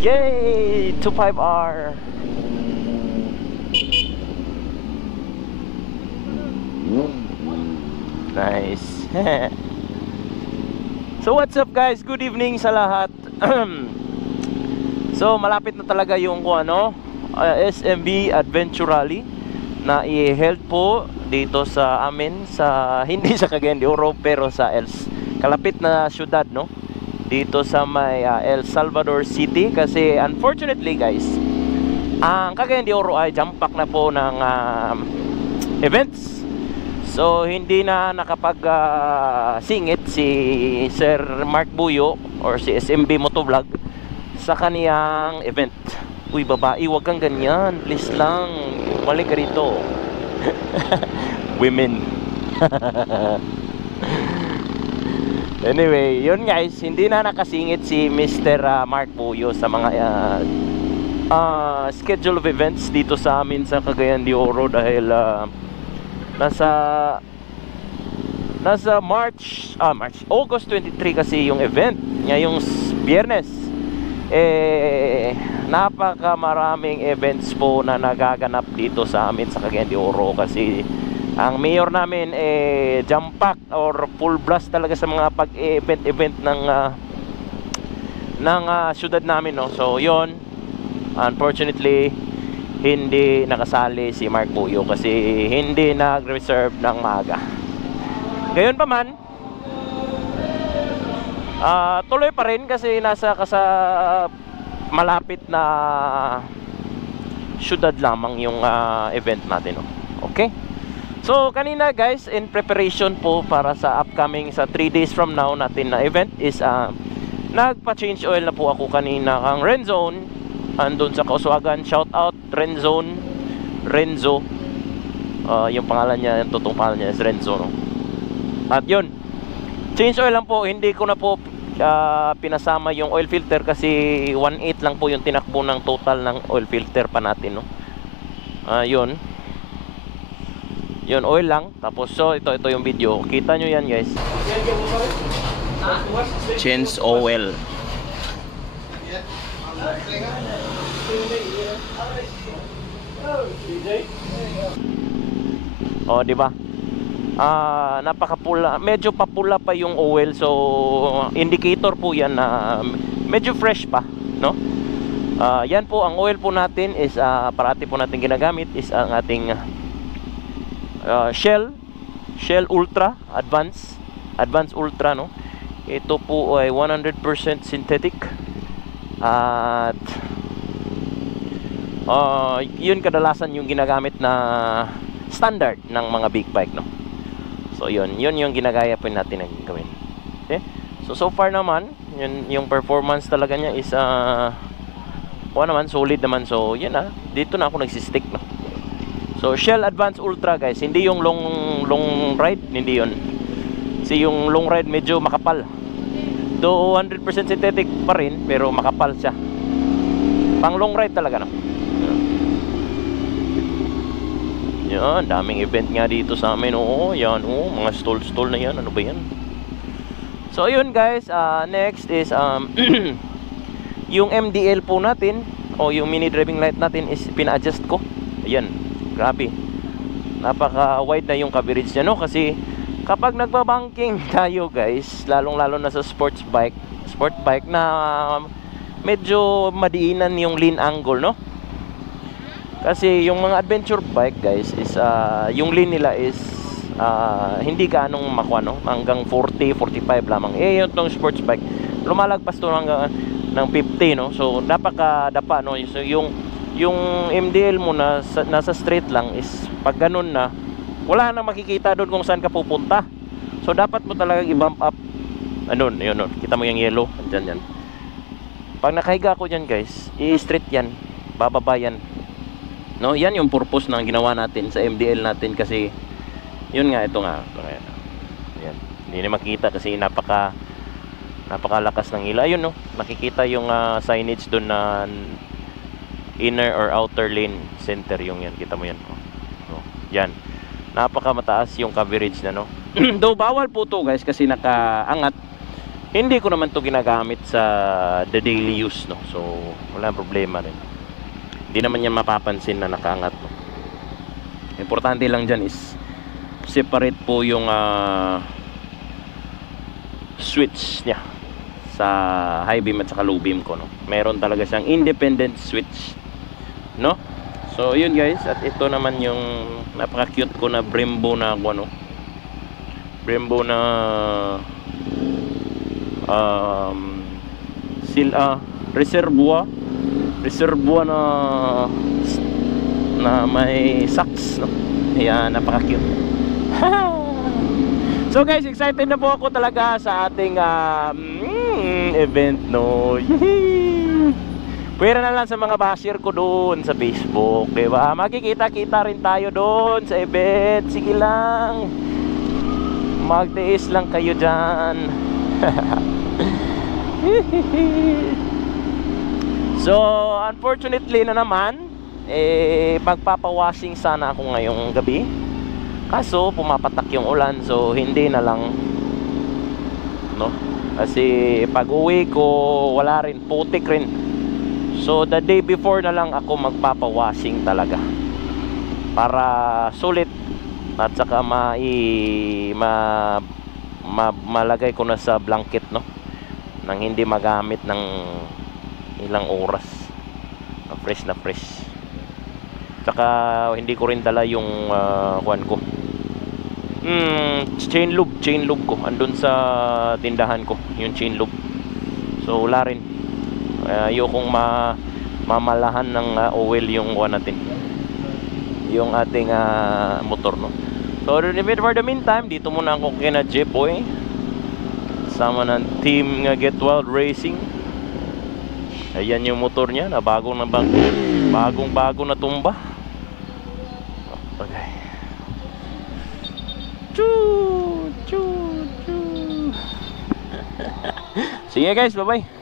Yay! 25R. Nice. So what's up guys? Good evening sa lahat. So malapit na talaga yung SMB Adventure Rally na i-held po dito sa amin sa hindi sa Cagayan de Oro pero sa kalapit na syudad, no? Dito sa may El Salvador City, kasi unfortunately guys, ang Cagayan de Oro ay jam-pack na po ng events. So hindi na nakapag singit si Sir Mark Buyo or si SMB Motovlog sa kaniyang event. Uy babae, wag kang ganyan, please lang, balik ka rito. Women. Anyway, yun guys, hindi na nakasingit si Mr. Mark Buyo sa mga schedule of events dito sa amin sa Cagayan de Oro dahil nasa August 23 kasi yung event ngayong Biyernes. Napakamaraming events po na nagaganap dito sa amin sa Cagayan de Oro kasi ang mayor namin jam-pack or full blast talaga sa mga pag-event ng syudad namin, no? So yon, unfortunately hindi nakasali si Mark Buyo kasi hindi nag-reserve ng maaga. Gayon pa man, tuloy pa rin kasi nasa malapit na syudad lamang yung event natin, no? Okay. So kanina guys, in preparation po para sa upcoming sa 3 days from now natin na event is nagpa-change oil na po ako kanina kang Renzone andun sa Kauswagan. Shout out Renzo, yung pangalan niya, yung totoong pangalan niya is Renzo, no? At yun, change oil lang po. Hindi ko na po pinasama yung oil filter kasi 1.8 lang po yung tinakbo ng total ng oil filter pa natin, no? Yun, oil lang. Tapos so ito yung video. Kita nyo yan guys. Change oil. Oh, di ba? Napakapula. Medyo papula pa yung oil. So indicator po yan na medyo fresh pa, no? Yan po ang oil po natin is parati po natin ginagamit is ang ating Shell Ultra Advance Ultra, no? Ito po ay 100% synthetic at yun kadalasan yung ginagamit na standard ng mga big bike, no? So yun yung ginagaya po natin ang gawin. Okay? So far naman yun, yung performance talaga niya is naman solid naman. So yun dito na ako nagsistick, no? So Shell Advance Ultra guys, hindi yung long ride, hindi yun. Kasi yung long ride medyo makapal. Though 100% synthetic pa rin, pero makapal siya. Pang long ride talaga, no? Yan, daming event nga dito sa amin. Oo, yan, mga stall na yan. Ano ba yan? So ayun guys, next is yung MDL po natin o yung mini driving light natin is pina-adjust ko. Ayan, grabe, napaka wide na yung coverage niya, no? Kasi kapag nagbabanking tayo guys, lalong-lalo na sa sport bike na medyo madiinan yung lean angle, no? Kasi yung mga adventure bike guys is yung lean nila is hindi gaanong makuha, no? Hanggang 40, 45 lamang. Yung tong sports bike lumalagpas to hanggang ng 50, no? So napakadapa, no? So yung MDL mo na nasa straight lang is pag ganun na wala nang makikita doon kung saan ka pupunta. So dapat mo talagang i-bump up. Yun, kita mo yung yellow dyan yan. Pag nakahiga ko dyan guys, i-straight yan, bababa yan, no? Yan yung purpose ng ginawa natin sa MDL natin kasi yun nga, ito nga yan. Hindi na makita kasi napakalakas ng ilaw. Ayun, no? Nakikita yung signage doon na inner or outer lane center, yung yan, kita mo yan, no? Yan, napakamataas yung coverage na, no? Though bawal po to guys kasi nakaangat Hindi ko naman to ginagamit sa the daily use, no. So wala problema rin. Hindi naman yan mapapansin na nakaangat, no. Importante lang dyan is separate po yung switch niya sa high beam at saka low beam ko, no. Meron talaga siyang independent switch, no. So yun guys, at ito naman yung napaka cute ko na Brembo na ano, Brembo na reservoir na may socks, no. Ayan, napaka cute. So guys, excited na po ako talaga sa ating event, no. Pwera na lang sa mga basher ko doon sa Facebook, diba? Makikita-kita rin tayo doon sa event. Sige lang, magtiis lang kayo dyan. So unfortunately na naman, magpapawashing sana ako ngayong gabi. Kaso pumapatak yung ulan, so hindi na lang, no? Kasi pag uwi ko, wala rin, putik rin. So the day before na lang ako magpapawashing talaga, para sulit at saka malagay ko na sa blanket, no, nang hindi magamit ng ilang oras. Fresh na fresh. Saka hindi ko rin dala yung kuwan ko, chain lube ko andun sa tindahan ko, yung chain lube. So wala rin. Ayokong mamalahan ng oil yung kuwan natin, yung ating motor, no. So for the meantime, dito muna ako kina Jepoy, sama ng team Get Wild Racing. Ayan yung motor niya na bagong na tumba. Okay. Choo. Sige guys, bye bye.